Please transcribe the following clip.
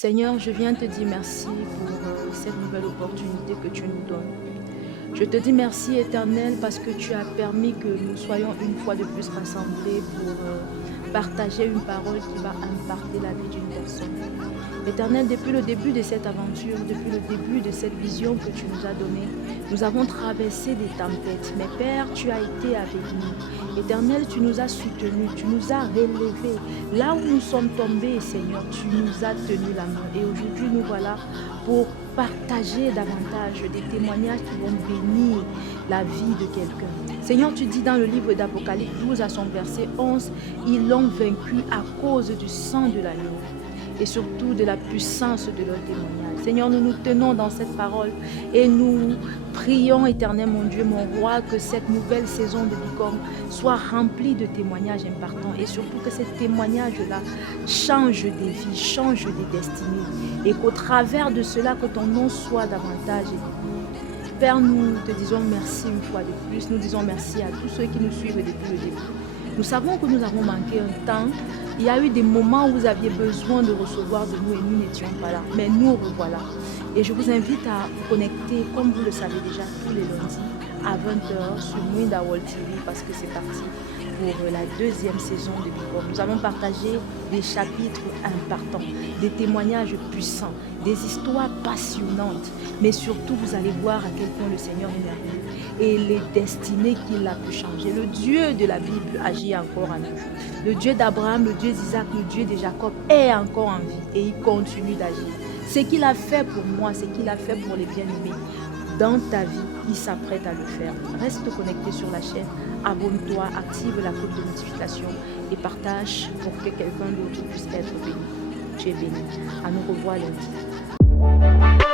Seigneur, je viens te dire merci pour cette nouvelle opportunité que tu nous donnes. Je te dis merci, Éternel, parce que tu as permis que nous soyons une fois de plus rassemblés pour partager une parole qui va impacter la vie d'une personne. Éternel, depuis le début de cette aventure, depuis le début de cette vision que tu nous as donnée, nous avons traversé des tempêtes. Mais Père, tu as été avec nous. Éternel, tu nous as soutenus, tu nous as relevés. Là où nous sommes tombés, Seigneur, tu nous as tenu la main. Et aujourd'hui, nous voilà pour partager davantage des témoignages qui vont bénir la vie de quelqu'un. Seigneur, tu dis dans le livre d'Apocalypse 12 à son verset 11, ils l'ont vaincu à cause du sang de l'agneau et surtout de la puissance de leur témoignage. Seigneur, nous nous tenons dans cette parole et nous prions, Éternel mon Dieu, mon roi, que cette nouvelle saison de Bicom soit remplie de témoignages importants et surtout que ces témoignages-là changent des vies, changent des destinées et qu'au travers de cela, que ton nom soit davantage élevé. Père, nous te disons merci une fois de plus. Nous disons merci à tous ceux qui nous suivent depuis le début. Nous savons que nous avons manqué un temps. Il y a eu des moments où vous aviez besoin de recevoir de nous et nous n'étions pas là. Mais nous revoilà. Et je vous invite à vous connecter, comme vous le savez déjà, tous les lundis à 20h sur Mwinda World TV parce que c'est parti pour la deuxième saison de Bicom. Nous allons partager des chapitres importants, des témoignages puissants, des histoires passionnantes. Mais surtout, vous allez voir à quel point le Seigneur est merveilleux et les destinées qu'il a pu changer. Le Dieu de la Bible agit encore en nous. Le Dieu d'Abraham, le Dieu d'Isaac, le Dieu de Jacob est encore en vie et il continue d'agir. Ce qu'il a fait pour moi, ce qu'il a fait pour les bien-aimés, dans ta vie, il s'apprête à le faire. Reste connecté sur la chaîne, abonne-toi, active la cloche de notification et partage pour que quelqu'un d'autre puisse être béni. Tu es béni. À nous revoir lundi.